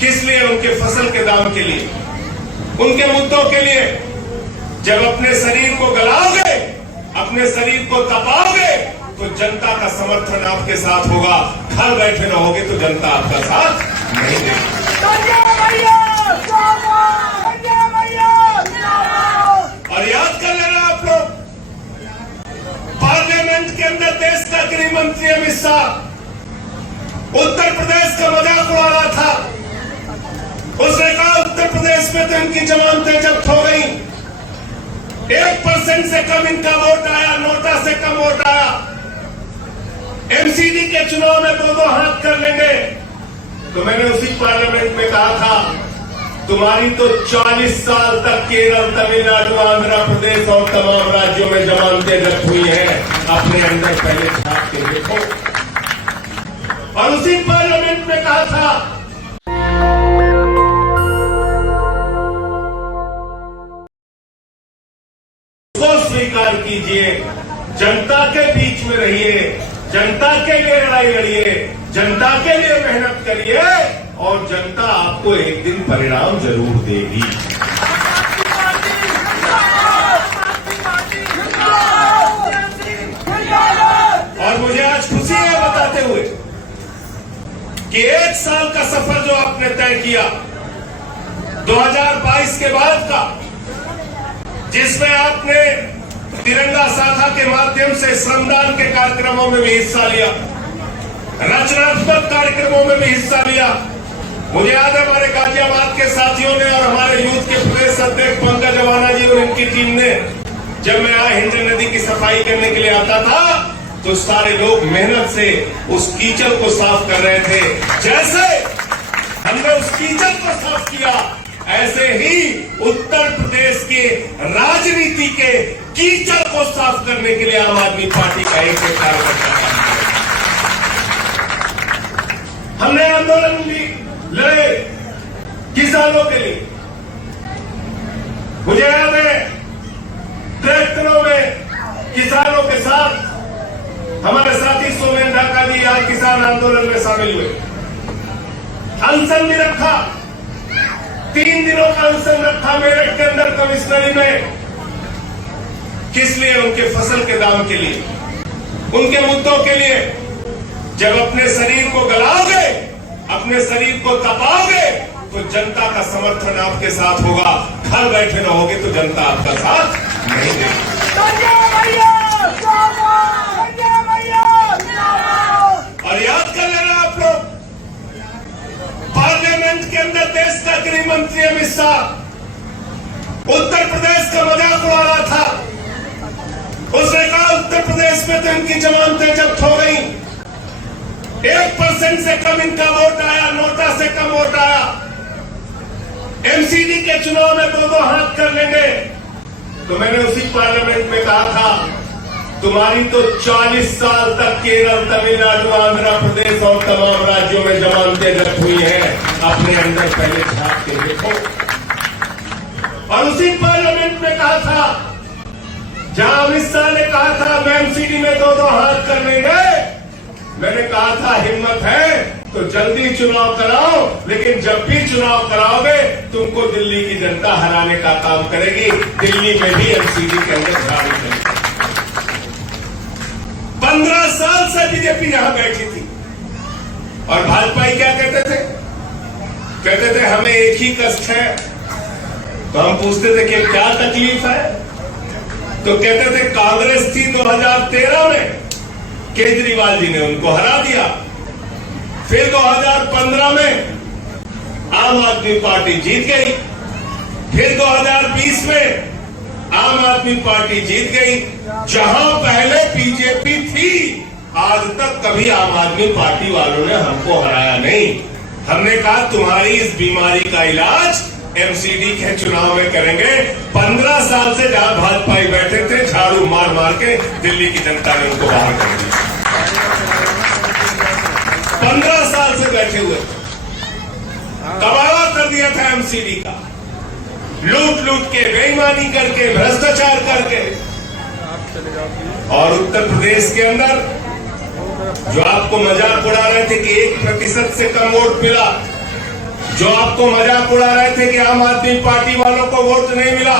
किस लिए? उनके फसल के दाम के लिए, उनके मुद्दों के लिए। जब अपने शरीर को गलाओगे, अपने शरीर को तपाओगे, तो जनता का समर्थन आपके साथ होगा। घर बैठे रहोगे तो जनता आपका साथ नहीं देगी। और याद कर लेना आप लोग, पार्लियामेंट के अंदर देश का गृह मंत्री अमित शाह उत्तर प्रदेश का मजाक उड़ा रहा था। उसने कहा उत्तर प्रदेश में तो इनकी जमानतें जब्त हो गई, 1% से कम इनका वोट आया, नोटा से कम वोट आया, एमसीडी के चुनाव में 2-2 हाथ कर लेंगे। तो मैंने उसी पार्लियामेंट में कहा था, तुम्हारी तो 40 साल तक केरल, तमिलनाडु, आंध्र प्रदेश और तमाम राज्यों में जमानतें जब्त हुई हैं। अपने अंदर पहले झांक के देखो। और उसी पार्लियामेंट में कहा था, उसको स्वीकार कीजिए, जनता के बीच में रहिए, जनता के लिए लड़ाई लड़िए, जनता के लिए मेहनत करिए और जनता आपको एक दिन परिणाम जरूर देगी। और मुझे आज खुशी है बताते हुए कि 1 साल का सफर जो आपने तय किया 2022 के बाद का, जिसमें आपने तिरंगा साखा के माध्यम से श्रमदान के कार्यक्रमों में भी हिस्सा लिया, रचनात्मक कार्यक्रमों में भी हिस्सा लिया। मुझे याद है हमारे गाजियाबाद के साथियों ने और हमारे यूथ के प्रदेश अध्यक्ष पंकज अवाना जी और इनकी टीम ने, जब मैं यहाँ हिंद नदी की सफाई करने के लिए आता था तो सारे लोग मेहनत से उस कीचड़ को साफ कर रहे थे। जैसे हमने उस कीचड़ को साफ किया, ऐसे ही उत्तर प्रदेश के राजनीति के कीचड़ को साफ करने के लिए आम आदमी पार्टी का एक कार्यकर्ता है। हमने आंदोलन भी लड़े किसानों के लिए। मुझे याद है ट्रैक्टरों में किसानों के साथ हमारे साथी सोमेन ढाका जी आज किसान आंदोलन में शामिल हुए। अनशन भी रखा, 3 दिनों का अनशन रखा मेरठ के अंदर कमिश्नरी में। किस लिए? उनके फसल के दाम के लिए, उनके मुद्दों के लिए। जब अपने शरीर को गलाओगे, अपने शरीर को तपाओगे, तो जनता का समर्थन आपके साथ होगा। घर बैठे रहोगे तो जनता आपका साथ नहीं देगी। और याद कर लेना आप लोग, पार्लियामेंट के अंदर देश का गृह मंत्री अमित शाह उत्तर प्रदेश का मजाक उड़ा रहा था। उसने कहा उत्तर प्रदेश में तो इनकी जमानतें जब्त हो गई, 1% से कम इनका वोट आया, नोटा से कम वोट आया, एमसीडी के चुनाव में 2-2 हाथ कर लेंगे। तो मैंने उसी पार्लियामेंट में कहा था, तुम्हारी तो 40 साल तक केरल, तमिलनाडु, आंध्र प्रदेश और तमाम राज्यों में जमानतें जब्त हुई हैं। अपने अंदर पहले झांक के देखो। और उसी पार्लियामेंट में कहा था, जहां अमित शाह ने कहा था एमसीडी में 2-2 हाथ कर लेंगे, मैंने कहा था हिम्मत है तो जल्दी चुनाव कराओ, लेकिन जब भी चुनाव कराओगे तुमको दिल्ली की जनता हराने का काम करेगी। दिल्ली में भी एमसीडी के अंदर झाड़ू करेगी। 15 साल से बीजेपी यहां बैठी थी और भाजपा क्या कहते थे? कहते थे हमें एक ही कष्ट है। तो हम पूछते थे कि क्या तकलीफ है? तो कहते थे कांग्रेस थी 2013 में, केजरीवाल जी ने उनको हरा दिया। फिर 2015 में आम आदमी पार्टी जीत गई। फिर 2020 में आम आदमी पार्टी जीत गई। जहां पहले बीजेपी थी, आज तक कभी आम आदमी पार्टी वालों ने हमको हराया नहीं। हमने कहा तुम्हारी इस बीमारी का इलाज एमसीडी के चुनाव में करेंगे। 15 साल से जहां भाजपाई बैठे थे, झाड़ू मार मार के दिल्ली की जनता ने उनको बाहर कर दिया। 15 साल से बैठे हुए कबाड़ा कर दिया था एमसीडी का, लूट लूट के, बेईमानी करके, भ्रष्टाचार करके। और उत्तर प्रदेश के अंदर जो आपको मजाक उड़ा रहे थे कि 1% से कम वोट मिला, जो आपको मजाक उड़ा रहे थे कि आम आदमी पार्टी वालों को वोट नहीं मिला,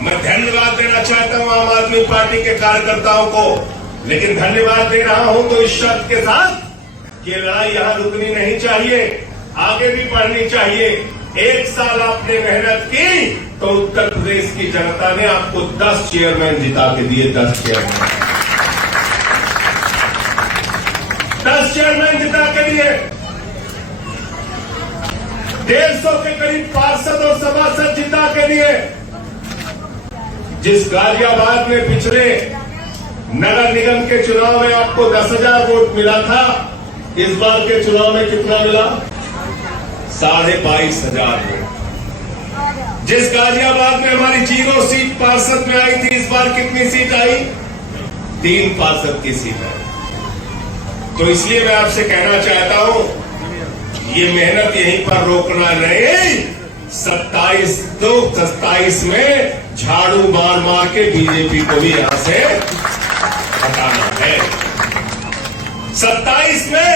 मैं धन्यवाद देना चाहता हूं आम आदमी पार्टी के कार्यकर्ताओं को। लेकिन धन्यवाद दे रहा हूं तो इस शर्त के साथ कि लड़ाई यहां रुकनी नहीं चाहिए, आगे भी बढ़नी चाहिए। 1 साल आपने मेहनत की तो उत्तर प्रदेश की जनता ने आपको 10 चेयरमैन जिता के दिए। 10 चेयरमैन जिता के दिए। 150 के करीब पार्षद और सभासद जिता के दिए। जिस गाजियाबाद में पिछले नगर निगम के चुनाव में आपको 10,000 वोट मिला था, इस बार के चुनाव में कितना मिला? 22,500 वोट। जिस गाजियाबाद में हमारी 0 सीट पार्षद में आई थी, इस बार कितनी सीट आई? 3 पार्षद की सीट आई। तो इसलिए मैं आपसे कहना चाहता हूं, ये मेहनत यहीं पर रोकना नहीं। 27 में झाड़ू मार मार के बीजेपी को भी यहां से हटाना है। 27 में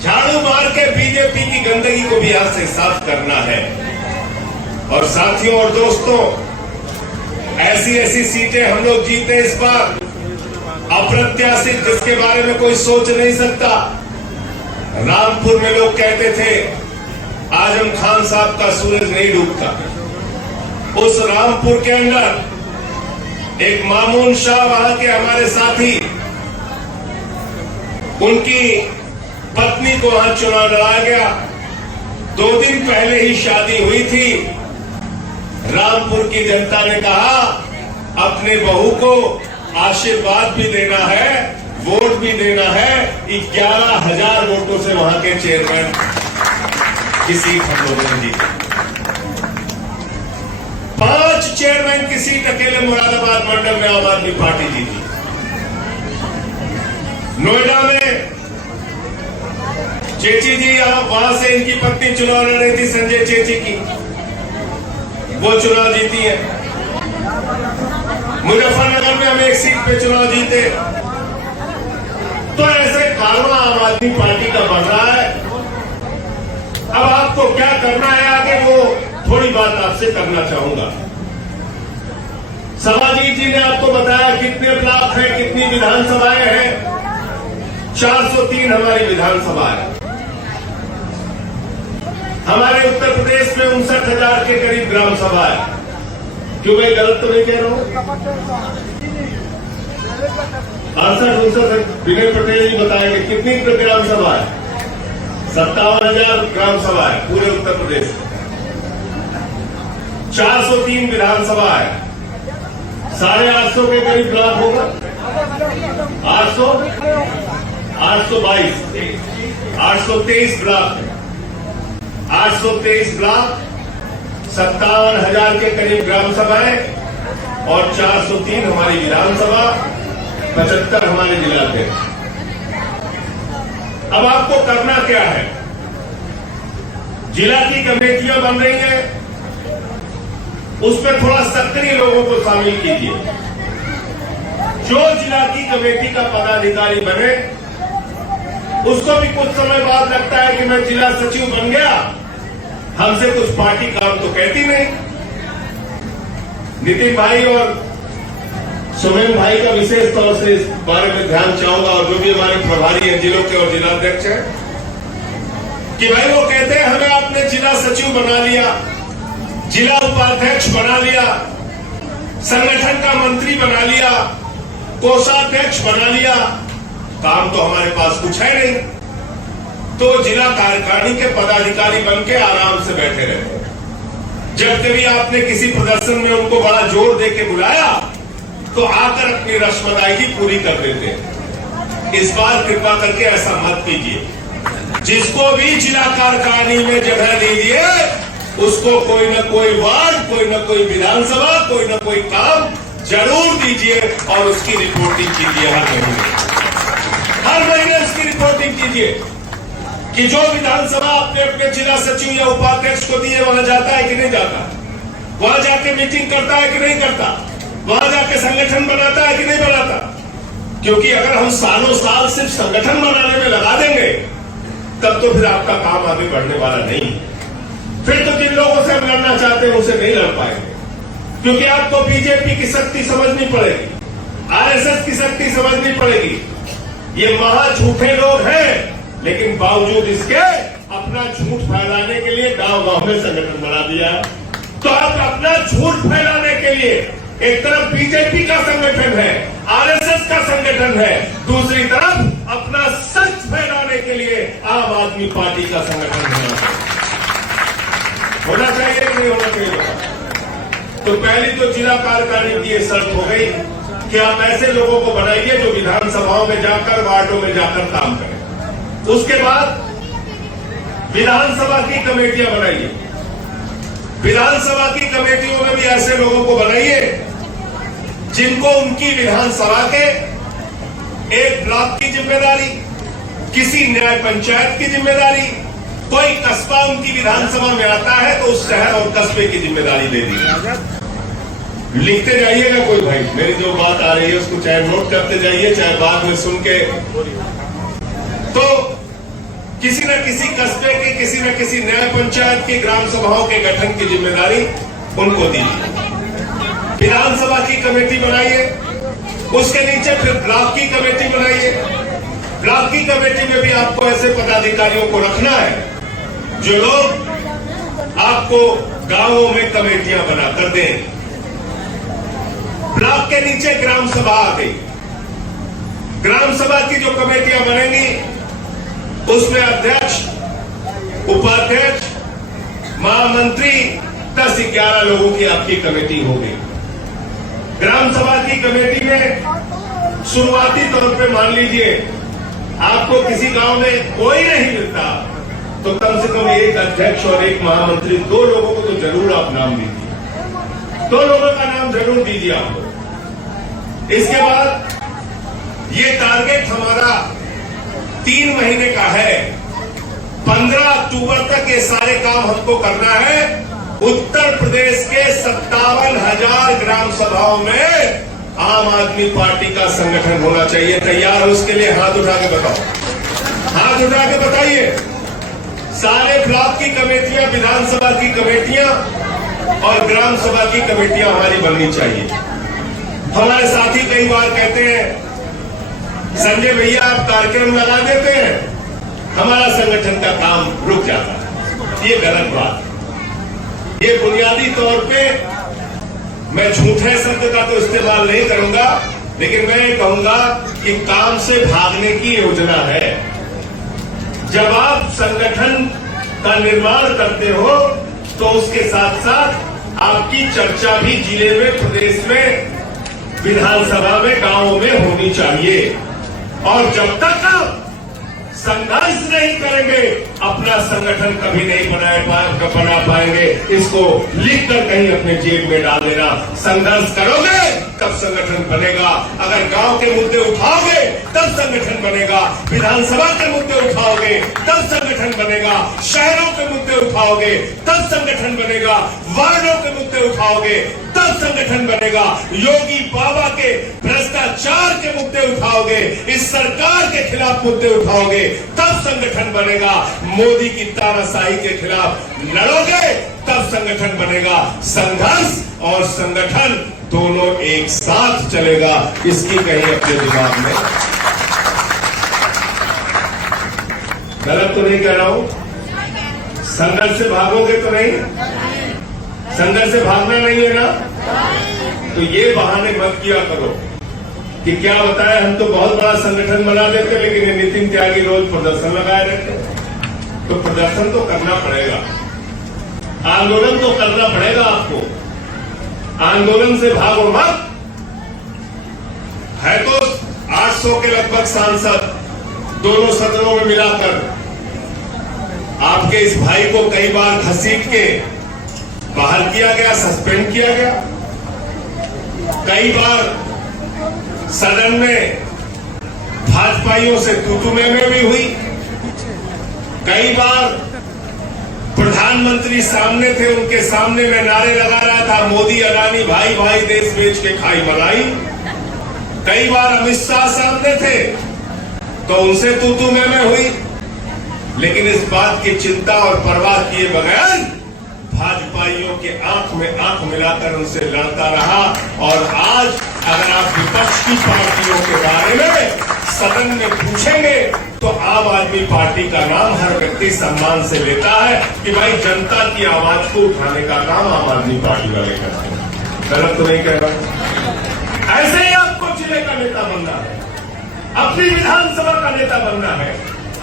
झाड़ू मार के बीजेपी की गंदगी को भी यहां से साफ करना है। और साथियों और दोस्तों, ऐसी सीटें हम लोग जीते इस बार, अप्रत्याशित, जिसके बारे में कोई सोच नहीं सकता। रामपुर में लोग कहते थे आजम खान साहब का सूरज नहीं डूबता। उस रामपुर के अंदर एक मामून शाह, वहां के हमारे साथी, उनकी पत्नी को वहां चुनाव लड़ाया गया। 2 दिन पहले ही शादी हुई थी। रामपुर की जनता ने कहा अपने बहू को आशीर्वाद भी देना है, वोट भी देना है। 11,000 वोटों से वहां के चेयरमैन की सीट हम लोगों ने जीती। 5 चेयरमैन की सीट अकेले मुरादाबाद मंडल में आम आदमी पार्टी जीती। नोएडा में चेची जी, वहां से इनकी पत्नी चुनाव लड़ रही थी, संजय चेची की, वो चुनाव जीती है। मुजफ्फरनगर में हम 1 सीट पे चुनाव जीते। तो ऐसे कारवां आम आदमी पार्टी का बढ़ रहा है। अब आपको क्या करना है आगे, वो थोड़ी बात आपसे करना चाहूंगा। सभाजीत जी ने आपको बताया कितने ब्लॉक हैं, कितनी विधानसभाएं हैं। 403 हमारी विधानसभा है। हमारे उत्तर प्रदेश में 59,000 के करीब ग्राम सभा है। क्यों मैं गलत तो नहीं कह रहा हूं? 68-69 विनय पटेल जी बताएंगे कितनी ग्राम सभा है। 57,000 ग्राम सभा है पूरे उत्तर प्रदेश में। 403 विधानसभा है। 850 के करीब ब्लॉक होगा। 823 ब्लॉक है। 823 ब्लॉक, 57,000 के करीब ग्राम सभाएं और 403 हमारी विधानसभा, 75 हमारे जिला के। अब आपको करना क्या है? जिला की कमेटियां बन रही हैं, उसमें थोड़ा सक्रिय लोगों को शामिल कीजिए। जो जिला की कमेटी का पदाधिकारी बने, उसको भी कुछ समय बाद लगता है कि मैं जिला सचिव बन गया, हमसे कुछ पार्टी काम तो कहती नहीं। नितिन भाई और सुमेन भाई का विशेष तौर से इस बारे में ध्यान चाहूंगा, और जो भी हमारे प्रभारी हैं जिलों के और जिलाध्यक्ष हैं, कि भाई वो कहते हैं हमें आपने जिला सचिव बना लिया, जिला उपाध्यक्ष बना लिया, संगठन का मंत्री बना लिया, कोषाध्यक्ष बना लिया, काम तो हमारे पास कुछ है नहीं। तो जिला कार्यकारिणी के पदाधिकारी बन के आराम से बैठे रहते। जब कभी आपने किसी प्रदर्शन में उनको बड़ा जोर दे के बुलाया तो आकर अपनी रस्म अदायगी पूरी कर देते हैं। इस बार कृपा करके ऐसा मत कीजिए। जिसको भी जिला कार्यकारिणी में जगह दीजिए, उसको कोई न कोई वार्ड, कोई न कोई विधानसभा, कोई न कोई काम जरूर दीजिए और उसकी रिपोर्टिंग कीजिए हर महीने उसकी रिपोर्टिंग कीजिए कि जो विधानसभा आपने अपने जिला सचिव या उपाध्यक्ष को दिए वहां जाता है कि नहीं जाता, वहां जाके मीटिंग करता है कि नहीं करता, वहां जाके संगठन बनाता है कि नहीं बनाता। क्योंकि अगर हम सालों साल सिर्फ संगठन बनाने में लगा देंगे तब तो फिर आपका काम आगे बढ़ने वाला नहीं। फिर तो जिन लोगों से हम लड़ना चाहते हैं उनसे नहीं लड़ पाएंगे, क्योंकि आपको बीजेपी की शक्ति समझनी पड़ेगी, आरएसएस की शक्ति समझनी पड़ेगी। ये महा झूठे लोग हैं, लेकिन बावजूद इसके अपना झूठ फैलाने के लिए गांव गांव में संगठन बना दिया है। तो आप अपना झूठ फैलाने के लिए एक तरफ बीजेपी का संगठन है, आरएसएस का संगठन है, दूसरी तरफ अपना सच फैलाने के लिए आम आदमी पार्टी का संगठन होना चाहिए कि नहीं होना चाहिए? तो पहली तो जिला कार्यकारिणी की यह शर्त हो गई कि आप ऐसे लोगों को बनाइए जो विधानसभाओं में जाकर, वार्डों में जाकर काम करें। उसके बाद विधानसभा की कमेटियां बनाइए। विधानसभा की कमेटियों में भी ऐसे लोगों को बनाइए जिनको उनकी विधानसभा के एक ब्लॉक की जिम्मेदारी, किसी न्याय पंचायत की जिम्मेदारी, कोई कस्बा उनकी विधानसभा में आता है तो उस शहर और कस्बे की जिम्मेदारी दे दी। लिखते जाइएगा कोई भाई, मेरी जो बात आ रही है उसको चाहे नोट करते जाइए, चाहे बाद में सुन के। तो किसी न किसी कस्बे के, किसी न किसी न्याय पंचायत की ग्राम सभाओं के गठन की जिम्मेदारी उनको दीजिए। विधानसभा की कमेटी बनाइए, उसके नीचे फिर ब्लॉक की कमेटी बनाइए। ब्लॉक की कमेटी में भी आपको ऐसे पदाधिकारियों को रखना है जो लोग आपको गांवों में कमेटियां बनाकर दें। ब्लॉक के नीचे ग्राम सभा आ गई। ग्राम सभा की जो कमेटियां बनेंगी उसमें अध्यक्ष, उपाध्यक्ष, महामंत्री 10-11 लोगों की आपकी कमेटी होगी। ग्राम सभा की कमेटी में शुरुआती तौर पे मान लीजिए आपको किसी गांव में कोई नहीं मिलता तो कम से कम एक अध्यक्ष और एक महामंत्री, 2 लोगों को तो जरूर आप नाम दीजिए, 2 लोगों का नाम जरूर दीजिए आपको। इसके बाद ये टारगेट हमारा 3 महीने का है। 15 अक्टूबर तक ये सारे काम हमको करना है। उत्तर प्रदेश के 57,000 ग्राम सभाओं में आम आदमी पार्टी का संगठन होना चाहिए। तैयार हो उसके लिए? हाथ उठा के बताओ, हाथ उठा के बताइए। सारे ब्लॉक की कमेटियां, विधानसभा की कमेटियां और ग्राम सभा की कमेटियां हमारी बननी चाहिए। हमारे साथी कई बार कहते हैं संजय भैया आप कार्यक्रम लगा देते हैं, हमारा संगठन का काम रुक जाता है। ये गलत बात है। ये बुनियादी तौर पे मैं झूठे शब्द का तो इस्तेमाल नहीं करूंगा, लेकिन मैं ये कहूंगा कि काम से भागने की योजना है। जब आप संगठन का निर्माण करते हो तो उसके साथ साथ आपकी चर्चा भी जिले में, प्रदेश में, विधानसभा में, गांवों में होनी चाहिए। और जब तक आप संघर्ष नहीं करेंगे अपना संगठन कभी नहीं बना पाएंगे। इसको लिखकर कहीं अपने जेब में डाल देना। संघर्ष करोगे तब संगठन बनेगा। अगर गांव के मुद्दे उठाओगे तब संगठन बनेगा, विधानसभा के मुद्दे उठाओगे तब संगठन बनेगा, शहरों के मुद्दे उठाओगे तब संगठन बनेगा, वार्डों के मुद्दे उठाओगे तब संगठन बनेगा, योगी बाबा के भ्रष्टाचार के मुद्दे उठाओगे, इस सरकार के खिलाफ मुद्दे उठाओगे तब संगठन बनेगा, मोदी की तानाशाही के खिलाफ लड़ोगे तब संगठन बनेगा। संघर्ष और संगठन दोनों एक साथ चलेगा, इसकी कहीं अपने दिमाग में। गलत तो नहीं कह रहा हूं? संघर्ष से भागोगे तो नहीं? संघर्ष से भागना नहीं है ना? तो ये बहाने मत किया करो कि क्या बताया हम तो बहुत बड़ा संगठन बना देते, लेकिन ये नितिन त्यागी रोज प्रदर्शन लगाए रहते। तो प्रदर्शन तो करना पड़ेगा, आंदोलन तो करना पड़ेगा आपको। आंदोलन से भागो मत। है तो 800 के लगभग सांसद दोनों सदनों में मिलाकर। आपके इस भाई को कई बार घसीट के बाहर किया गया, सस्पेंड किया गया। कई बार सदन में भाजपाइयों से तू-तू मैं भी हुई। कई बार प्रधानमंत्री सामने थे, उनके सामने मैं नारे लगा रहा था, मोदी अडानी भाई भाई देश बेच के खाई मलाई। कई बार अमित शाह सामने थे तो उनसे तू-तू मैं हुई। लेकिन इस बात की चिंता और परवाह किए बगैर भाजपाइयों के आंख में आंख मिलाकर उनसे लड़ता रहा। और आज अगर आप विपक्ष की पार्टियों के बारे में सदन में पूछेंगे तो आम आदमी पार्टी का नाम हर व्यक्ति सम्मान से लेता है कि भाई जनता की आवाज को उठाने का काम आम आदमी पार्टी वाले करते हैं। गलत तो नहीं कह रहा। ऐसे ही आपको जिले का नेता बनना है, अपनी विधानसभा का नेता बनना है,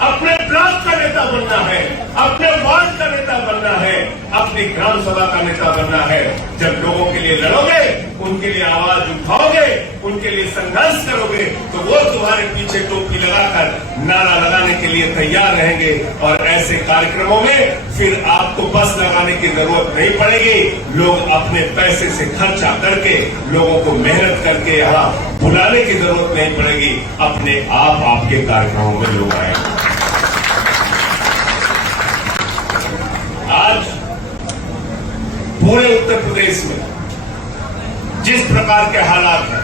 अपने ब्लॉक का नेता बनना है, अपने वार्ड का नेता बनना है, अपनी ग्राम सभा का नेता बनना है। जब लोगों के लिए लड़ोगे, उनके लिए आवाज उठाओगे, उनके लिए संघर्ष करोगे, तो वो तुम्हारे पीछे टोपी लगाकर नारा लगाने के लिए तैयार रहेंगे। और ऐसे कार्यक्रमों में फिर आपको बस लगाने की जरूरत नहीं पड़ेगी। लोग अपने पैसे से खर्चा करके, लोगों को मेहनत करके यहाँ बुलाने की जरूरत नहीं पड़ेगी। अपने आप आपके कार्यक्रमों में लोग आएंगे। आज पूरे उत्तर प्रदेश में जिस प्रकार के हालात हैं,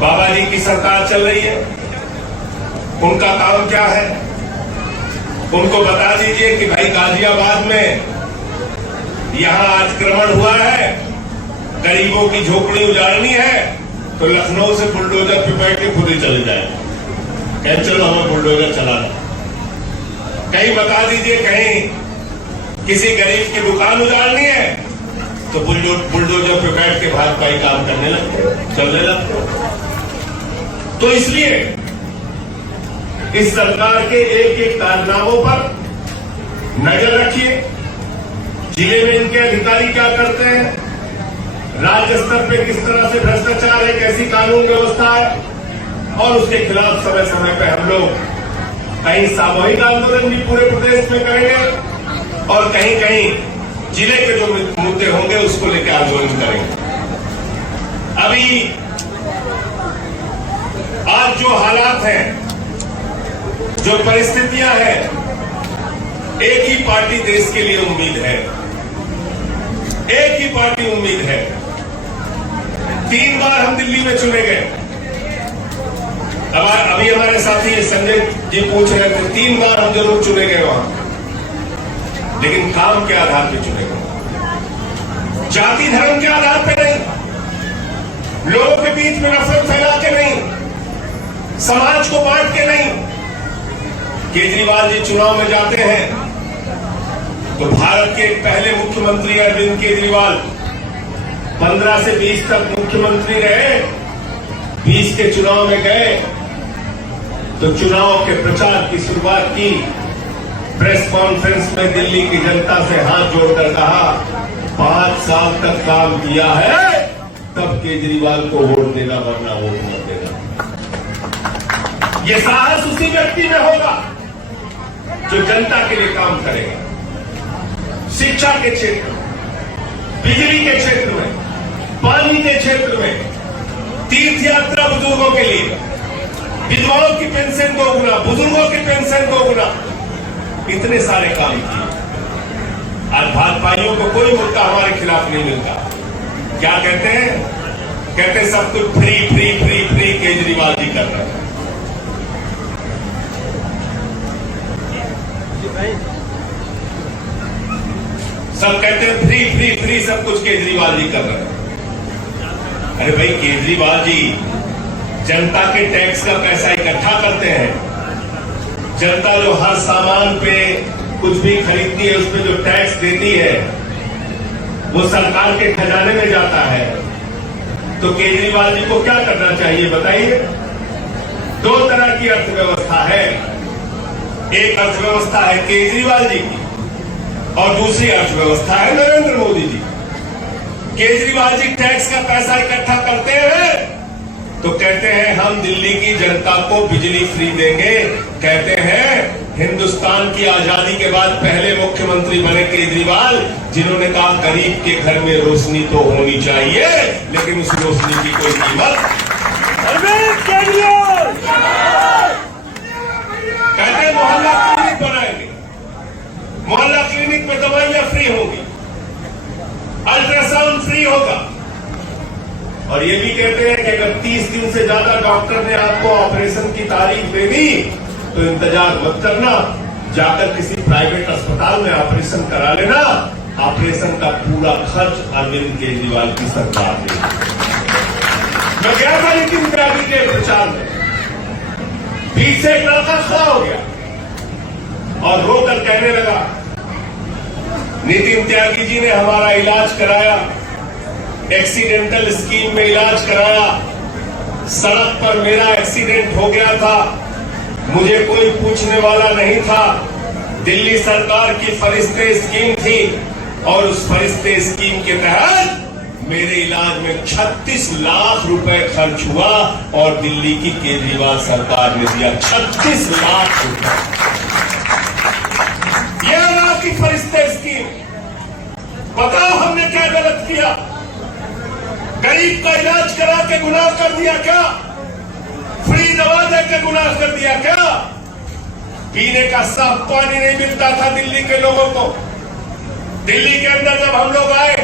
बाबा जी की सरकार चल रही है, उनका काम क्या है उनको बता दीजिए कि भाई गाजियाबाद में यहां आक्रमण हुआ है, गरीबों की झोपड़ी उजाड़नी है, तो लखनऊ से बुलडोजर पे बैठ के खुद ही चले जाए, कहीं चलो हमें बुलडोजर चलाना। कहीं बता दीजिए कहीं किसी गरीब की दुकान उजाड़नी है, तो बुलडोजर पे बैठ के भाजपाई काम करने लगते, चलने लगते। तो इसलिए इस सरकार के एक एक कारनामों पर नजर रखिए। जिले में इनके अधिकारी क्या करते हैं, राज्य स्तर पे किस तरह से भ्रष्टाचार है, कैसी कानून व्यवस्था है, और उसके खिलाफ समय समय पर हम लोग कहीं सामूहिक आंदोलन भी पूरे प्रदेश में करेंगे और कहीं कहीं जिले के जो मुद्दे होंगे उसको लेकर आंदोलन करेंगे। अभी आज जो हालात हैं, जो परिस्थितियां हैं, एक ही पार्टी देश के लिए उम्मीद है, एक ही पार्टी उम्मीद है। 3 बार हम दिल्ली में चुने गए। अभी हमारे साथी संजय जी पूछ रहे थे, 3 बार हम जरूर चुने गए वहां, लेकिन काम के आधार पर चुने गए, जाति धर्म के आधार पर नहीं, लोगों के बीच में नफरत फैला के नहीं, समाज को बांट के नहीं। केजरीवाल जी चुनाव में जाते हैं तो भारत के पहले मुख्यमंत्री अरविंद केजरीवाल 15 से 20 तक मुख्यमंत्री रहे। 20 के चुनाव में गए तो चुनाव के प्रचार की शुरुआत की, प्रेस कॉन्फ्रेंस में दिल्ली की जनता से हाथ जोड़कर कहा 5 साल तक काम किया है, तब केजरीवाल को वोट देना, वरना वोट मत देना। ये साहस उसी व्यक्ति में होगा जो जनता के लिए काम करेगा। शिक्षा के क्षेत्र में, बिजली के क्षेत्र में, पानी के क्षेत्र में, तीर्थ यात्रा बुजुर्गों के लिए, विधवाओं की पेंशन 2 गुना, बुजुर्गों की पेंशन 2 गुना, इतने सारे काम किए। आज भाजपाइयों को कोई मुद्दा हमारे खिलाफ नहीं मिलता। क्या कहते हैं? कहते हैं सब कुछ free free free free Kejriwal ji कर रहे हैं। सब कहते हैं फ्री फ्री फ्री सब कुछ केजरीवाल जी कर रहे हैं। अरे भाई, केजरीवाल जी जनता के टैक्स का पैसा इकट्ठा करते हैं। जनता जो हर सामान पे कुछ भी खरीदती है, उस पर जो टैक्स देती है, वो सरकार के खजाने में जाता है। तो केजरीवाल जी को क्या करना चाहिए बताइए? 2 तरह की अर्थव्यवस्था है। एक अर्थव्यवस्था है केजरीवाल जी की और दूसरी अर्थव्यवस्था है नरेंद्र मोदी जी। केजरीवाल जी टैक्स का पैसा इकट्ठा करते हैं तो कहते हैं हम दिल्ली की जनता को बिजली फ्री देंगे। कहते हैं हिंदुस्तान की आजादी के बाद पहले मुख्यमंत्री बने केजरीवाल, जिन्होंने कहा गरीब के घर में रोशनी तो होनी चाहिए, लेकिन उस रोशनी की कोई कीमत। कहते हैं मोहल्ला क्लिनिक बनाएंगे, मोहल्ला क्लिनिक में दवाइयां फ्री होंगी, अल्ट्रासाउंड फ्री होगा। और ये भी कहते हैं कि अगर 30 दिन से ज्यादा डॉक्टर ने आपको ऑपरेशन की तारीख दे दी तो इंतजार मत करना, जाकर किसी प्राइवेट अस्पताल में ऑपरेशन करा लेना। ऑपरेशन का पूरा खर्च अरविंद केजरीवाल की सरकार देगी। मैं गया था नितिन त्यागी के प्रचार में, बीच से एक लड़का खड़ा हो गया और रोकर कहने लगा, नितिन त्यागी जी ने हमारा इलाज कराया, एक्सीडेंटल स्कीम में इलाज कराया, सड़क पर मेरा एक्सीडेंट हो गया था, मुझे कोई पूछने वाला नहीं था। दिल्ली सरकार की फरिश्ते स्कीम थी और उस फरिश्ते स्कीम के तहत मेरे इलाज में 36 लाख रुपए खर्च हुआ और दिल्ली की केजरीवाल सरकार ने दिया 36 लाख रुपए। यह आपकी फरिश्ते स्कीम। बताओ हमने क्या गलत किया? गरीब का इलाज करा के गुनाह कर दिया क्या? फ्री दवा देकर गुनाह कर दिया क्या? पीने का साफ पानी नहीं मिलता था दिल्ली के लोगों को। दिल्ली के अंदर जब हम लोग आए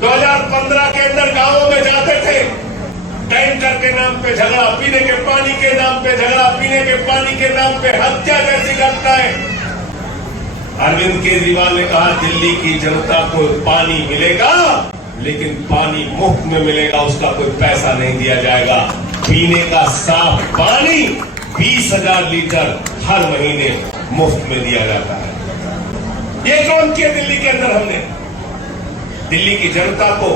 2015 के अंदर गांवों में जाते थे, टैंकर के नाम पे झगड़ा, पीने के पानी के नाम पे झगड़ा, पीने के पानी के नाम पे हत्या जैसी घटनाएं। अरविंद केजरीवाल ने कहा दिल्ली की जनता को पानी मिलेगा, लेकिन पानी मुफ्त में मिलेगा, उसका कोई पैसा नहीं दिया जाएगा। पीने का साफ पानी 20,000 लीटर हर महीने मुफ्त में दिया जाता है। ये काम किया दिल्ली के अंदर हमने। दिल्ली की जनता को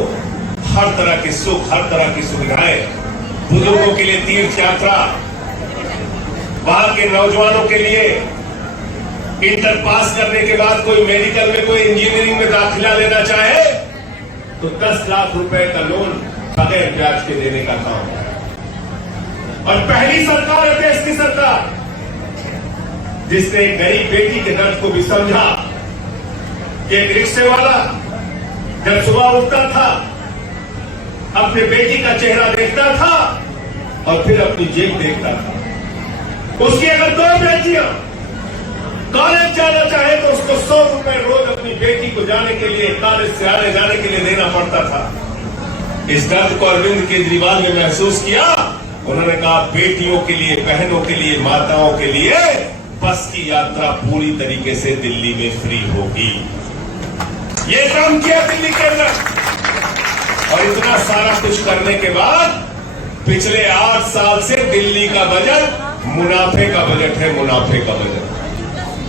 हर तरह के सुख, हर तरह की सुविधाएं, बुजुर्गों के लिए तीर्थ यात्रा, वहां के नौजवानों के लिए इंटर पास करने के बाद कोई मेडिकल में, कोई इंजीनियरिंग में दाखिला लेना चाहे तो 10 लाख रुपए का लोन बगैर ब्याज के देने का काम है। और पहली सरकार है देश की सरकार जिसने एक गरीब बेटी के दर्द को भी समझा। एक रिक्शे वाला जब सुबह उठता था, अपने बेटी का चेहरा देखता था और फिर अपनी जेब देखता था। उसकी अगर 2 बेटियां कॉलेज जाना चाहे तो उसको 100 रुपए रोज अपनी बेटी को जाने के लिए, कॉलेज से आने जाने के लिए देना पड़ता था। इस दर्द को अरविंद केजरीवाल ने महसूस किया। उन्होंने कहा बेटियों के लिए, बहनों के लिए, माताओं के लिए बस की यात्रा पूरी तरीके से दिल्ली में फ्री होगी। ये काम किया दिल्ली के अंदर। और इतना सारा कुछ करने के बाद पिछले 8 साल से दिल्ली का बजट मुनाफे का बजट है, मुनाफे का बजट।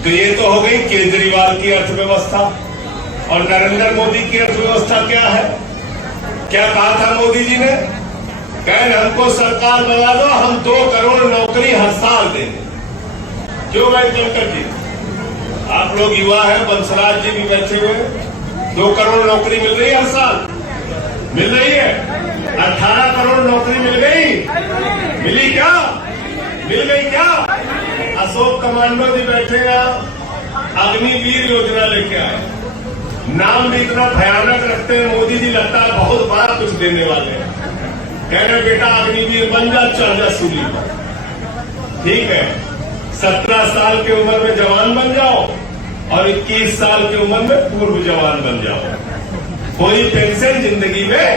तो ये तो हो गई केजरीवाल की अर्थव्यवस्था। और नरेंद्र मोदी की अर्थव्यवस्था क्या है? क्या कहा था मोदी जी ने? कह हमको सरकार बना दो, हम 2 करोड़ नौकरी हर साल देंगे। क्यों भाई शंकर जी, आप लोग युवा हैं, बंसराज जी भी बैठे हुए, 2 करोड़ नौकरी मिल रही है हर साल? मिल रही है। 18 करोड़ नौकरी मिल गई। मिली क्या? मिल गई क्या? अशोक कमांडो जी बैठे हैं, अग्निवीर योजना लेके आए। नाम भी इतना भयानक रखते हैं मोदी जी, लगता है बहुत बड़ा कुछ देने वाले हैं। कह रहे बेटा अग्निवीर बन जा, चढ़ जा सूली पर। ठीक है, 17 साल की उम्र में जवान बन जाओ और 21 साल की उम्र में पूर्व जवान बन जाओ। कोई पेंशन जिंदगी में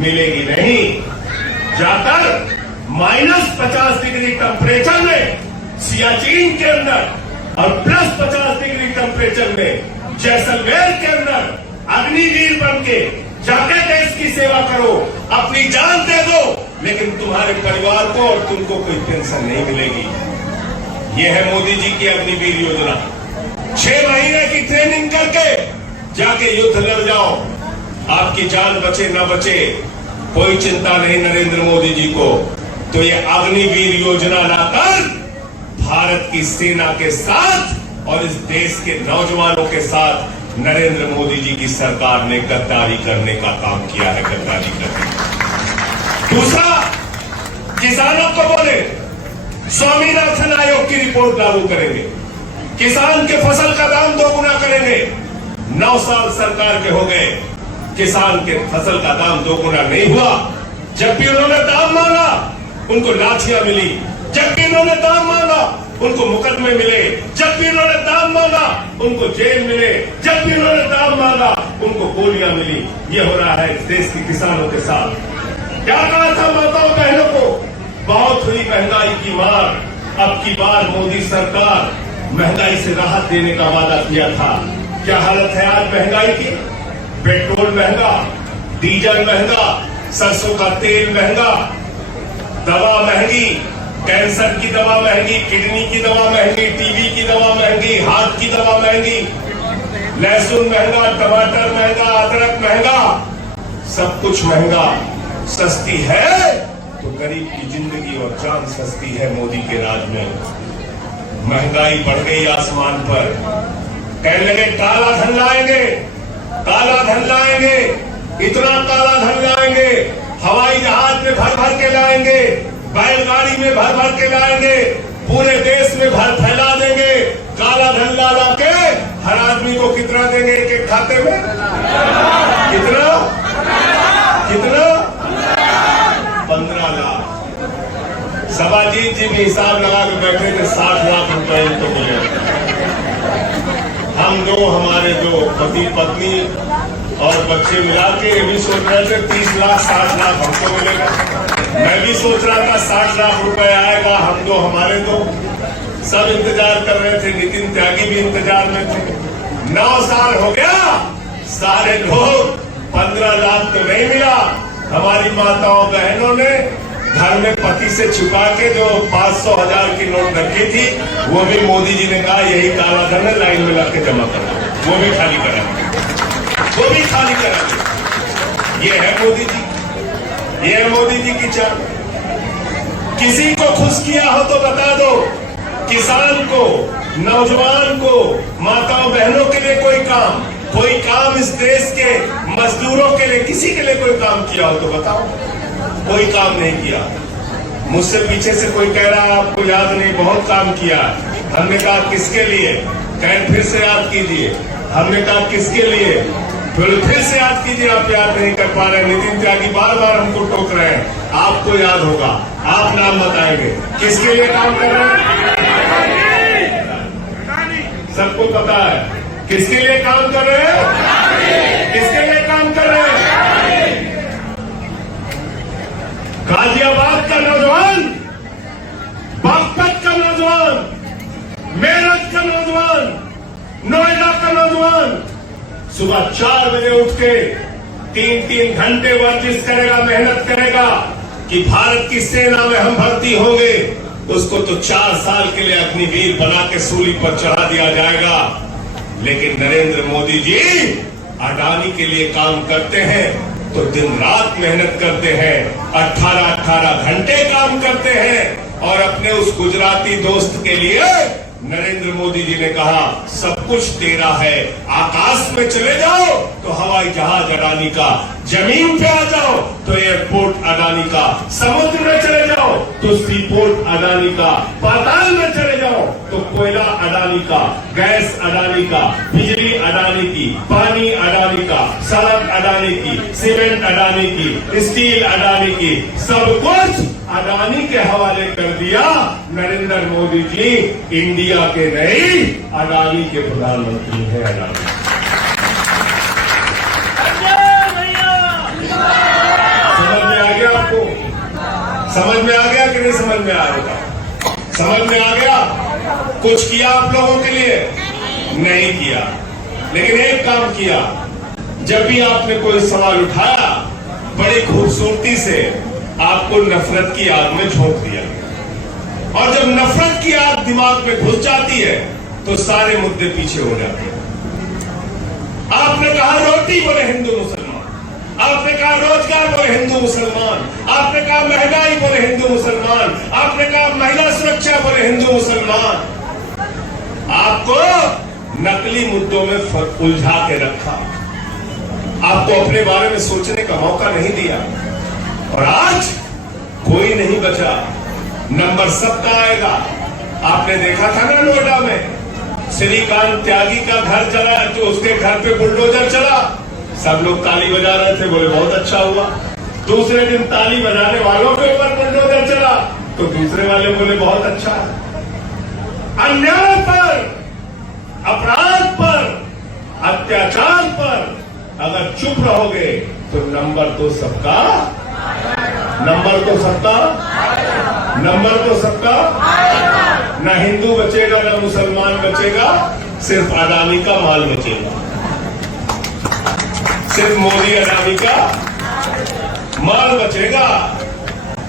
मिलेगी नहीं। जाकर -50 डिग्री टेम्परेचर में सियाचिन के अंदर और +50 डिग्री टेम्परेचर में जैसलमेर के अंदर अग्निवीर बन के जाके देश की सेवा करो, अपनी जान दे दो, लेकिन तुम्हारे परिवार को और तुमको कोई पेंशन नहीं मिलेगी। ये है मोदी जी की अग्निवीर योजना। 6 महीने की ट्रेनिंग करके जाके युद्ध लड़ जाओ, आपकी जान बचे न बचे कोई चिंता नहीं नरेंद्र मोदी जी को। तो ये अग्निवीर योजना लाकर भारत की सेना के साथ और इस देश के नौजवानों के साथ नरेंद्र मोदी जी की सरकार ने गद्दारी करने का काम किया है, गद्दारी करने। दूसरा, किसानों को बोले स्वामीनाथन आयोग की रिपोर्ट लागू करेंगे, किसान के फसल का दाम 2 गुना करेंगे। 9 साल सरकार के हो गए, किसान के फसल का दाम 2 गुना नहीं हुआ। जब भी उन्होंने दाम मांगा उनको लाठियां मिली, जब भी उन्होंने दाम मांगा उनको मुकदमे मिले, जब भी उन्होंने दाम मांगा उनको जेल मिले, जब भी उन्होंने दाम मांगा उनको गोलियां मिली। ये हो रहा है देश के किसानों के साथ। क्या कहा था माताओं बहनों को? बहुत हुई महंगाई की मार, अब की बार मोदी सरकार महंगाई से राहत देने का वादा किया था। क्या हालत है आज महंगाई की? पेट्रोल महंगा, डीजल महंगा, सरसों का तेल महंगा, दवा महंगी, कैंसर की दवा महंगी, किडनी की दवा महंगी, टीबी की दवा महंगी, हार्ट की दवा महंगी, लहसुन महंगा, टमाटर महंगा, अदरक महंगा, सब कुछ महंगा। सस्ती है तो गरीब की जिंदगी और जान सस्ती है मोदी के राज में। महंगाई बढ़ गई आसमान पर। कहने लगे काला धन लाएंगे, काला धन लाएंगे, इतना काला धन लाएंगे, हवाई जहाज में भर भर के लाएंगे, बैलगाड़ी में भर भर के लाएंगे, पूरे देश में भर फैला देंगे। काला धन ला ला के हर आदमी को कितना देंगे एक खाते में? कितना कितना? 15 लाख। सभाजीत जी भी हिसाब लगा के बैठे थे, 60 लाख रुपए तो मिले। हम दो, हमारे दो पति पत्नी और बच्चे मिला के ये भी सोच रहे थे 30 लाख 60 लाख हमको मिलेगा। मैं भी सोच रहा था 60 लाख रुपए आएगा, हम दो हमारे दो। सब इंतजार कर रहे थे, नितिन त्यागी भी इंतजार में थे। 9 साल हो गया, सारे लोग 15 लाख तो नहीं मिला। हमारी माताओं बहनों ने घर में पति से छुपा के जो 500 1000 की नोट रखी थी, वो भी मोदी जी ने कहा यही काला धन है, लाइन में लग के जमा करो। वो भी खाली कराएंगे, वो भी खाली कराएंगे। ये है मोदी जी, ये है मोदी जी की चाल। किसी को खुश किया हो तो बता दो। किसान को, नौजवान को, माताओं बहनों के लिए कोई काम इस देश के मजदूरों के लिए, किसी के लिए कोई काम किया हो तो बताओ। कोई काम नहीं किया। मुझसे पीछे से कोई कह रहा है आपको याद नहीं, बहुत काम किया। हमने कहा किसके लिए? फिर से याद कीजिए। हमने कहा किसके लिए? फिर से याद कीजिए। आप याद नहीं कर पा रहे। नितिन त्यागी बार बार हमको टोक रहे हैं। आपको याद होगा, आप नाम बताएंगे किसके लिए काम कर रहे हैं? सबको पता है किसके लिए काम कर रहे हैं, किसके लिए काम कर रहे हैं। गाजियाबाद का नौजवान, बागपत का नौजवान, मेरठ का नौजवान, नोएडा का नौजवान सुबह 4 बजे उठ के 3-3 घंटे वर्जिश करेगा, मेहनत करेगा कि भारत की सेना में हम भर्ती होंगे। उसको तो 4 साल के लिए अग्निवीर बना के सूली पर चढ़ा दिया जाएगा। लेकिन नरेंद्र मोदी जी अडानी के लिए काम करते हैं तो दिन रात मेहनत करते हैं, 18-18 घंटे काम करते हैं। और अपने उस गुजराती दोस्त के लिए नरेंद्र मोदी जी ने कहा सब कुछ तेरा है। आकाश में चले जाओ तो हवाई जहाज अडानी का, जमीन पे आ जाओ तो एयरपोर्ट अडानी का, समुद्र में चले जाओ तो सीपोर्ट अडानी का, पाताल में चले जाओ तो कोयला अडानी का, गैस अडानी का, बिजली अडानी की, पानी अडानी का, सड़क अडानी की, सीमेंट अडानी की, स्टील अडानी की, सब कुछ अडानी के हवाले कर दिया। नरेंद्र मोदी जी इंडिया के नहीं, अडानी के प्रधानमंत्री हैं। अडानी समझ में आ गया आपको? समझ में आ गया कि नहीं समझ में आएगा? समझ में आ गया? कुछ किया आप लोगों के लिए? नहीं किया। लेकिन एक काम किया, जब भी आपने कोई सवाल उठाया बड़ी खूबसूरती से आपको नफरत की आग में झोंक दिया। और जब नफरत की आग दिमाग में घुस जाती है तो सारे मुद्दे पीछे हो जाते हैं। आपने कहा रोटी बोले हिंदू मुसलमान, आपने कहा रोजगार बोले हिंदू मुसलमान, आपने कहा महंगाई बोले हिंदू मुसलमान, आपने कहा महिला सुरक्षा बोले हिंदू मुसलमान। आपको नकली मुद्दों में उलझा के रखा, आपको अपने बारे में सोचने का मौका नहीं दिया। और आज कोई नहीं बचा, नंबर सबका आएगा। आपने देखा था ना नोएडा में श्रीकांत त्यागी का घर चला, जो उसके घर पे बुलडोजर चला, सब लोग ताली बजा रहे थे, बोले बहुत अच्छा हुआ। दूसरे दिन ताली बजाने वालों के ऊपर बुलडोजर चला तो दूसरे वाले बोले बहुत अच्छा। अन्याय पर, अपराध पर, अत्याचार पर अगर चुप रहोगे तो नंबर तो सबका, नंबर तो सबका, नंबर तो सबका ना हिंदू बचेगा ना मुसलमान बचेगा, सिर्फ अडानी का माल बचेगा, सिर्फ मोदी अडानी का माल बचेगा।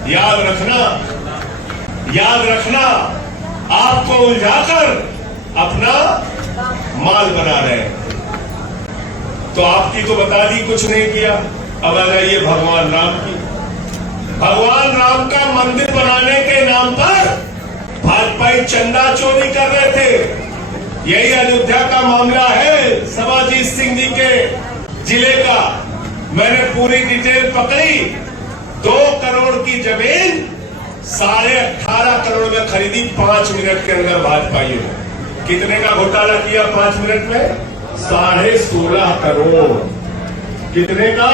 याद रखना, आपको उलझाकर अपना माल बना रहे हैं। तो आपकी तो बता दी, कुछ नहीं किया। अब आ जाइए भगवान राम की। भगवान राम का मंदिर बनाने के नाम पर भाजपाई चंदा चोरी कर रहे थे। यही अयोध्या का मामला है, सवाजीत सिंह जी के जिले का। मैंने पूरी डिटेल पकड़ी। 2 करोड़ की जमीन 18.5 करोड़ में खरीदी 5 मिनट के अंदर भाजपाइयों ने। कितने का घोटाला किया 5 मिनट में? 16.5 करोड़। कितने का?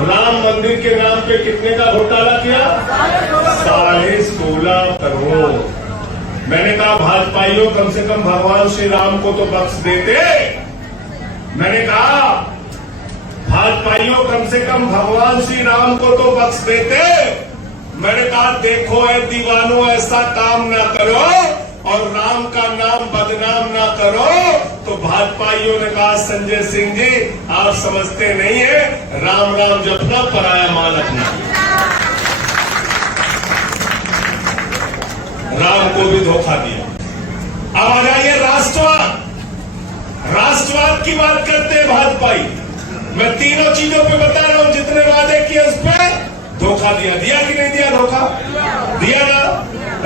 राम मंदिर के नाम पे कितने का घोटाला किया? 16.5 करोड़। मैंने कहा भाजपाइयों, कम से कम भगवान श्री राम को तो बख्श देते। मैंने कहा भाजपाइयों, कम से कम भगवान श्री राम को तो बख्श देते। मैंने कहा देखो ऐ दीवानों, ऐसा काम ना करो और राम का नाम बदनाम ना करो। तो भाजपाइयों ने कहा संजय सिंह जी, आप समझते नहीं है, राम राम जपना, पराया माल अपना। राम को भी धोखा दिया। अब आ जाइए राष्ट्रवाद। राष्ट्रवाद की बात करते हैं भाजपाई। मैं तीनों चीजों पे बता रहा हूं, जितने वादे किए उस पर धोखा दिया। दिया कि नहीं दिया? धोखा दिया ना।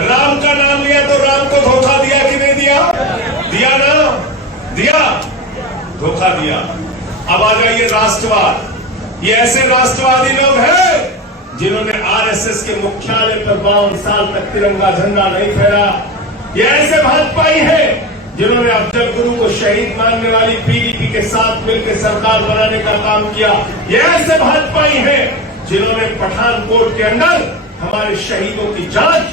राम का नाम लिया तो राम को धोखा दिया कि नहीं दिया? दिया ना, दिया, धोखा दिया। अब आ जाइए राष्ट्रवाद। ये ऐसे राष्ट्रवादी लोग हैं जिन्होंने आरएसएस के मुख्यालय पर 52 साल तक तिरंगा झंडा नहीं फहरा। ये ऐसे भाजपाई हैं जिन्होंने अफजल गुरु को शहीद मानने वाली पीडीपी के साथ मिलकर सरकार बनाने का काम किया। ये ऐसे भाजपाई हैं जिन्होंने पठानकोट के अंदर हमारे शहीदों की जांच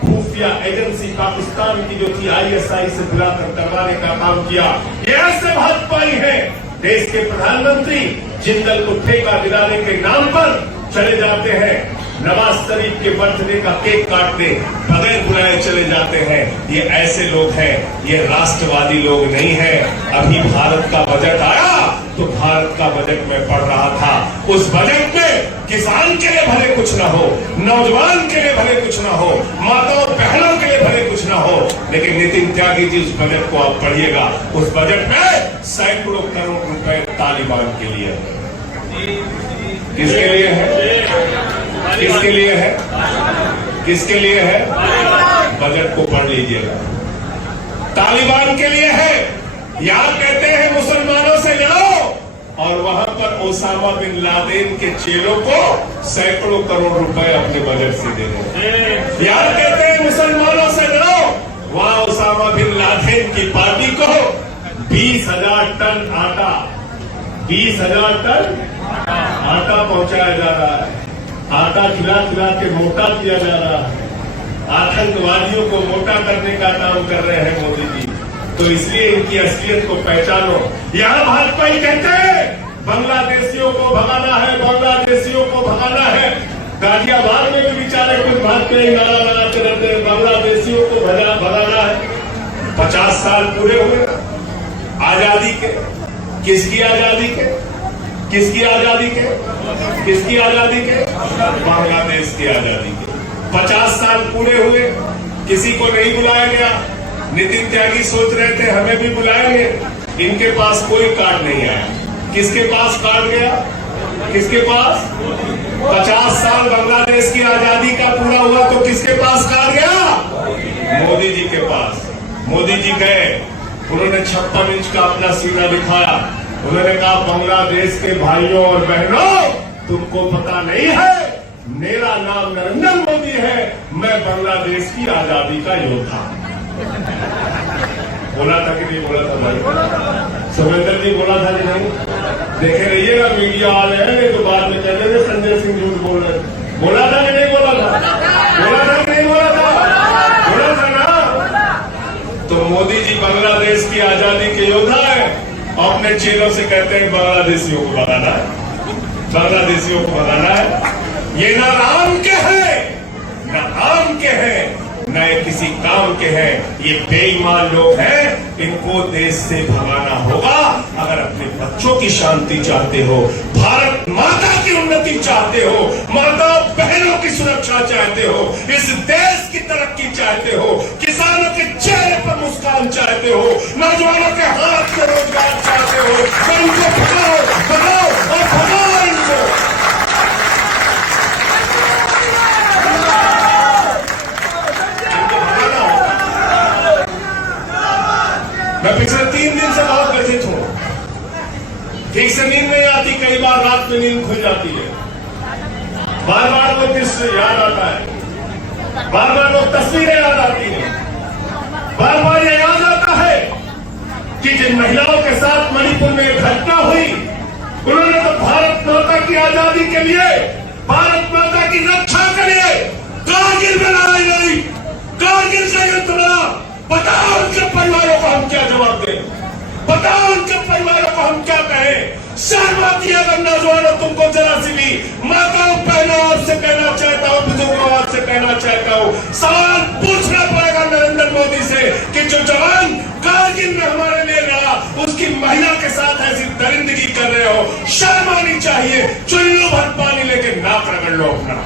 खुफिया एजेंसी पाकिस्तान की जो थी आईएसआई से बुलाकर करवाने का काम किया। ये ऐसे भाजपाई हैं देश के प्रधानमंत्री जिंदल को ठेका दिलाने के नाम पर चले जाते हैं, नवाज शरीफ के बर्थडे का केक काटने बगैर बुलाए चले जाते हैं। ये ऐसे लोग हैं, ये राष्ट्रवादी लोग नहीं हैं। अभी भारत का बजट आया तो भारत का बजट में पढ़ रहा था, उस बजट में किसान के लिए भले कुछ ना हो, नौजवान के लिए भले कुछ ना हो, माताओं बहनों के लिए भले कुछ ना हो, लेकिन नितिन त्यागी जी उस बजट को आप पढ़िएगा, उस बजट में सैकड़ों करोड़ रुपए तालिबान के लिए है। किसके लिए है? किसके लिए है? किसके लिए है? बजट को पढ़ लीजिएगा। तालिबान के लिए है। यहां कहते हैं मुसलमानों से लड़ो और वहां पर ओसामा बिन लादेन के चेलों को सैकड़ों करोड़ रुपए अपने बजट से दे रहे। यहां कहते हैं मुसलमानों से लड़ो, वहां ओसामा बिन लादेन की पार्टी को 20,000 टन आटा, 20,000 टन आटा पहुंचाया जा रहा है। आटा खिला खिला के मोटा किया जा रहा है। आतंकवादियों को मोटा करने का काम कर रहे हैं मोदी जी। तो इसलिए इनकी असलियत को पहचानो। यहाँ भाजपाई कहते हैं बांग्लादेशियों को भगाना है, बांग्लादेशियों को भगाना है। गाजियाबाद में भी बेचारे कुछ भाजपाई नारा लगाते रहते हैं, बांग्लादेशियों को भगाना है। 50 साल पूरे हुए आजादी के। किसकी आजादी के? किसकी आजादी के? किसकी आजादी के? बांग्लादेश की आजादी के। 50 साल पूरे हुए, किसी को नहीं बुलाया गया। नितिन त्यागी सोच रहे थे हमें भी बुलाएंगे, इनके पास कोई कार्ड नहीं आया। किसके पास कार्ड गया? किसके पास? 50 साल बांग्लादेश की आजादी का पूरा हुआ तो किसके पास कार्ड गया? मोदी जी के पास। मोदी जी गए, उन्होंने 56 इंच का अपना सीना दिखाया। उन्होंने कहा बांग्लादेश के भाइयों और बहनों, तुमको पता नहीं है, मेरा नाम नरेंद्र मोदी है, मैं बांग्लादेश की आजादी का योद्धा। बोला था कि नहीं बोला था भाई? सुरेंद्र जी बोला था कि नहीं? देखे रहिएगा मीडिया वाले हैं, नहीं तो बाद में कहते थे संजय सिंह झूठ बोल रहे। बोला था कि नहीं बोला था? बोला था कि नहीं बोला था? बोला था ना। तो मोदी जी बांग्लादेश की आजादी के योद्धा है, अपने चेलों से कहते हैं बांग्लादेशियों को भगाना है, बांग्लादेशियों को भगाना है। ये ना राम के हैं ना आम के हैं, न ये किसी काम के हैं। ये बेईमान लोग हैं, इनको देश से भगाना होगा। अगर अपने बच्चों की शांति चाहते हो, भारत माता की उन्नति चाहते हो, माता बहनों की सुरक्षा चाहते हो, इस देश की तरक्की चाहते हो, किसानों के चेहरे पर मुस्कान चाहते हो, नौजवानों के हाथ में रोजगार चाहते हो, तो इनको भगाओ, भगाओ और भगाओ इनको। मैं पिछले 3 दिन से बहुत व्यथित हूं। ठीक से नींद नहीं आती, कई बार रात में नींद खुल जाती है। बार बार वो दृश्य याद आता है, बार बार वो तस्वीरें याद आती हैं, बार बार ये याद आता है कि जिन महिलाओं के साथ मणिपुर में एक घटना हुई, उन्होंने तो भारत माता की आजादी के लिए, भारत माता की रक्षा के लिए कारगिल में लड़ाई लड़ी, कारगिल से युद्ध लड़ा। बताओ उनके परिवारों को हम क्या जवाब दें, बताओ उनके परिवारों को हम क्या कहें। शर्म आती है अगर नौजवानों तुमको जरा सी भी। माताओं बहनों आपसे कहना चाहता हूं, बुजुर्गों आपसे कहना चाहता हूं, सवाल पूछना पड़ेगा नरेंद्र मोदी से कि जो जवान कारगिल में हमारे लिए लड़ा, उसकी महिला के साथ ऐसी दरिंदगी कर रहे हो, शर्म आनी चाहिए। चुल्लू भर पानी लेके नाक रगड़ लो अपना।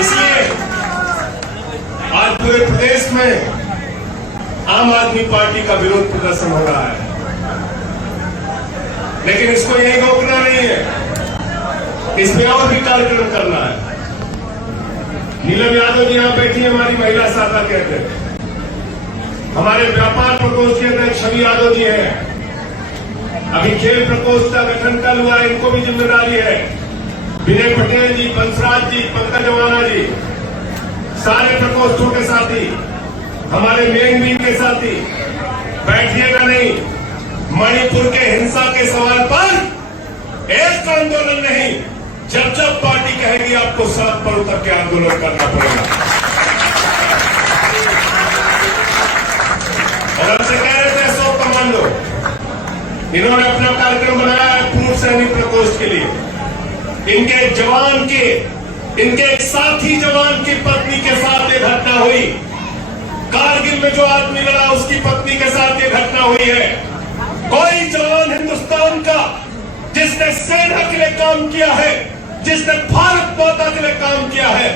इसलिए आज पूरे प्रदेश में आम आदमी पार्टी का विरोध प्रदर्शन हो रहा है, लेकिन इसको यही रोकना नहीं है, इसमें और भी कार्यक्रम करना है। नीलम यादव जी यहां बैठी हमारी महिला शाखा के अध्यक्ष, हमारे व्यापार प्रकोष्ठ के अध्यक्ष छवि यादव जी हैं। अभी खेल प्रकोष्ठ का गठन कल हुआ, इनको भी जिम्मेदारी है। विनय पटेल जी, बंसराज जी, पंकज अवाना जी, सारे प्रकोष्ठों के साथी, हमारे मेन वीन के साथी, बैठिएगा नहीं। मणिपुर के हिंसा के सवाल पर एक आंदोलन नहीं, जब जब पार्टी कहेगी आपको सड़क पर उतर के आंदोलन करना पड़ेगा। और हमसे कह रहे थे 100 कमांडो, इन्होंने अपना कार्यक्रम बनाया है पूर्व सैनिक प्रकोष्ठ के लिए। इनके जवान के, इनके एक साथी जवान की पत्नी के साथ ये घटना हुई। कारगिल में जो आदमी लड़ा, उसकी पत्नी के साथ ये घटना हुई है। कोई जवान हिंदुस्तान का जिसने सेना के लिए काम किया है, जिसने भारत माता के लिए काम किया है,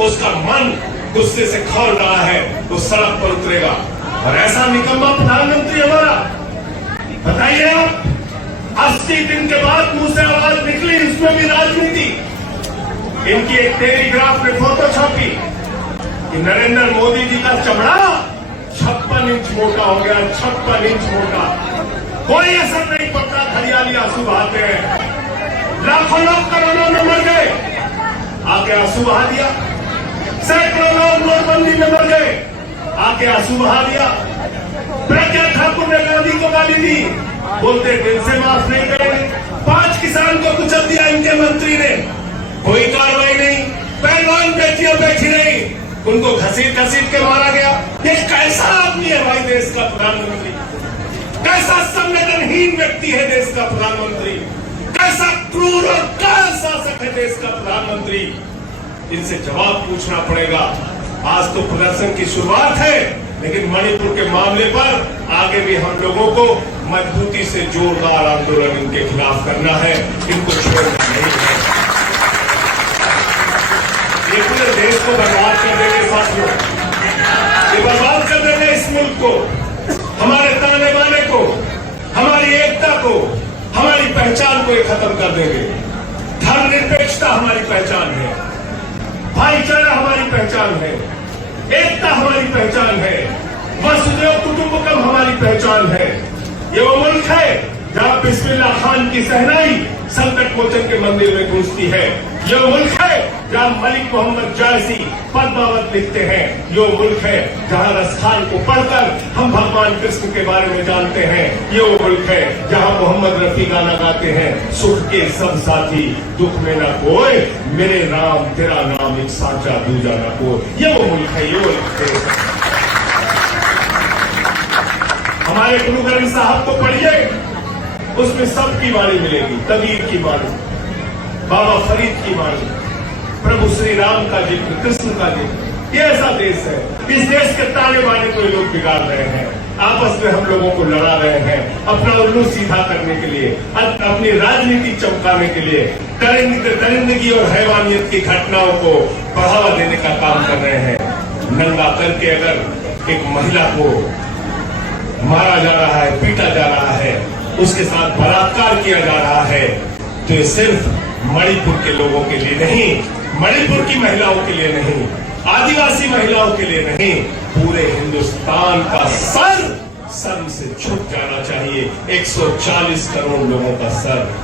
उसका मन गुस्से से खौल रहा है, तो सड़क पर उतरेगा। और ऐसा निकम्मा प्रधानमंत्री हमारा, बताइए आप, 80 दिन के बाद मुंह से आवाज निकली, उसमें भी राजनीति। इनकी एक टेलीग्राफ में फोटो छापी कि नरेंद्र मोदी जी का चमड़ा 56 इंच मोटा हो गया, 56 इंच मोटा। कोई असर नहीं पड़ता, हरियाली आंसू बहाते हैं। लाखों लोग कोरोना में मर गए, आके आंसू बहा दिया। सैकड़ों लोग नोटबंदी में मर गए, आके आंसू बहा दिया। प्रज्ञा ठाकुर ने गांधी को गाली दी, बोलते दिल से माफ नहीं करेंगे। 5 किसान को कुचल दिया इनके मंत्री ने, कोई कार्रवाई नहीं। पहलवान बेटियां बैठी रही, उनको घसीट घसीट के मारा गया। ये कैसा आदमी है भाई देश का प्रधानमंत्री? कैसा संवेदनहीन व्यक्ति है देश का प्रधानमंत्री? कैसा क्रूर और काल शासक है देश का प्रधानमंत्री? इनसे जवाब पूछना पड़ेगा। आज तो प्रदर्शन की शुरुआत है, लेकिन मणिपुर के मामले पर आगे भी हम लोगों को मजबूती से जोरदार आंदोलन इनके खिलाफ करना है, इनको छोड़ना नहीं है। ये पूरे देश को बर्बाद कर देंगे साथियों, ये बर्बाद कर देंगे इस मुल्क को, हमारे ताने बाने को, हमारी एकता को, हमारी पहचान को ये खत्म कर देंगे। धर्मनिरपेक्षता हमारी पहचान है, भाईचारा हमारी पहचान है, एकता हमारी पहचान है, वसुधैव कुटुंबकम हमारी पहचान है। ये वो मुल्क है जहां बिस्मिल्लाह खान की सहनाई संकट मोचन के मंदिर में गूंजती है। ये वो मुल्क है जहां मलिक मोहम्मद जायसी पद्मावत लिखते हैं। ये वो मुल्क है जहां रसखान को पढ़कर हम भगवान कृष्ण के बारे में जानते हैं। ये वो मुल्क है जहां मोहम्मद रफी गाना गाते हैं, सुख के सब साथी दुख में न कोई, मेरे नाम तेरा नाम एक साचा दूजा न कोई। ये वो मुल्क है, ये वो मुल्क है। हमारे गुरु ग्रंथ साहब को पढ़िए, उसमें सबकी वाणी मिलेगी, कबीर की वाणी, बाबा फरीद की वाणी, प्रभु श्री राम का जिक्र, कृष्ण का जिक्र। ये ऐसा देश है, इस देश के ताने बाने को लोग बिगाड़ रहे हैं, आपस में हम लोगों को लड़ा रहे हैं, अपना उल्लू सीधा करने के लिए, अपनी राजनीति चमकाने के लिए, दरिंदगी और हैवानियत की घटनाओं को बढ़ावा देने का काम कर रहे हैं। नंगा करके अगर एक महिला को मारा जा रहा है, पीटा जा रहा है, उसके साथ बलात्कार किया जा रहा है, तो ये सिर्फ मणिपुर के लोगों के लिए नहीं, मणिपुर की महिलाओं के लिए नहीं, आदिवासी महिलाओं के लिए नहीं, पूरे हिंदुस्तान का सर से झुक जाना चाहिए। 140 करोड़ लोगों का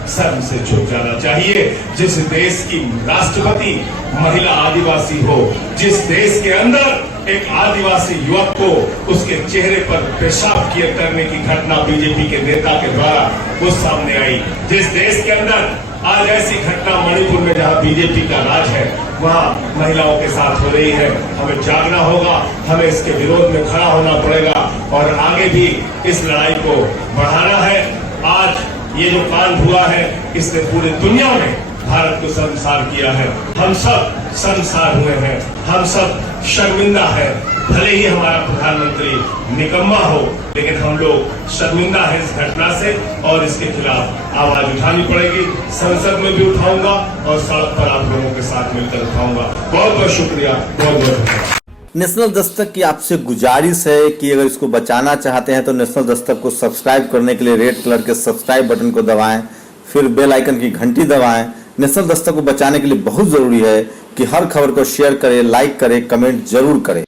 सर से झुक जाना चाहिए। जिस देश की राष्ट्रपति महिला आदिवासी हो, जिस देश के अंदर एक आदिवासी युवक को उसके चेहरे पर पेशाब किए करने की घटना बीजेपी के नेता के द्वारा वो सामने आई, जिस देश के अंदर आज ऐसी घटना मणिपुर में जहां बीजेपी का राज है, वहां महिलाओं के साथ हो रही है, हमें जागना होगा, हमें इसके विरोध में खड़ा होना पड़ेगा और आगे भी इस लड़ाई को बढ़ाना है। आज ये जो कांड हुआ है, इसने पूरी दुनिया में भारत को शर्मसार किया है। हम सब शर्मसार हुए हैं, हम सब शर्मिंदा है। भले ही हमारा प्रधानमंत्री निकम्मा हो, लेकिन हम लोग शर्मिंदा है इस घटना से और इसके खिलाफ आवाज उठानी पड़ेगी। संसद में भी उठाऊंगा और सड़क पर आप लोगों के साथ मिलकर उठाऊंगा। बहुत बहुत शुक्रिया, बहुत बहुत धन्यवाद। नेशनल दस्तक की आपसे गुजारिश है कि अगर इसको बचाना चाहते हैं तो नेशनल दस्तक को सब्सक्राइब करने के लिए रेड कलर के सब्सक्राइब बटन को दबाएं, फिर बेल आइकन की घंटी दबाएं। नेशनल दस्तक को बचाने के लिए बहुत जरूरी है कि हर खबर को शेयर करें, लाइक करें, कमेंट जरूर करें।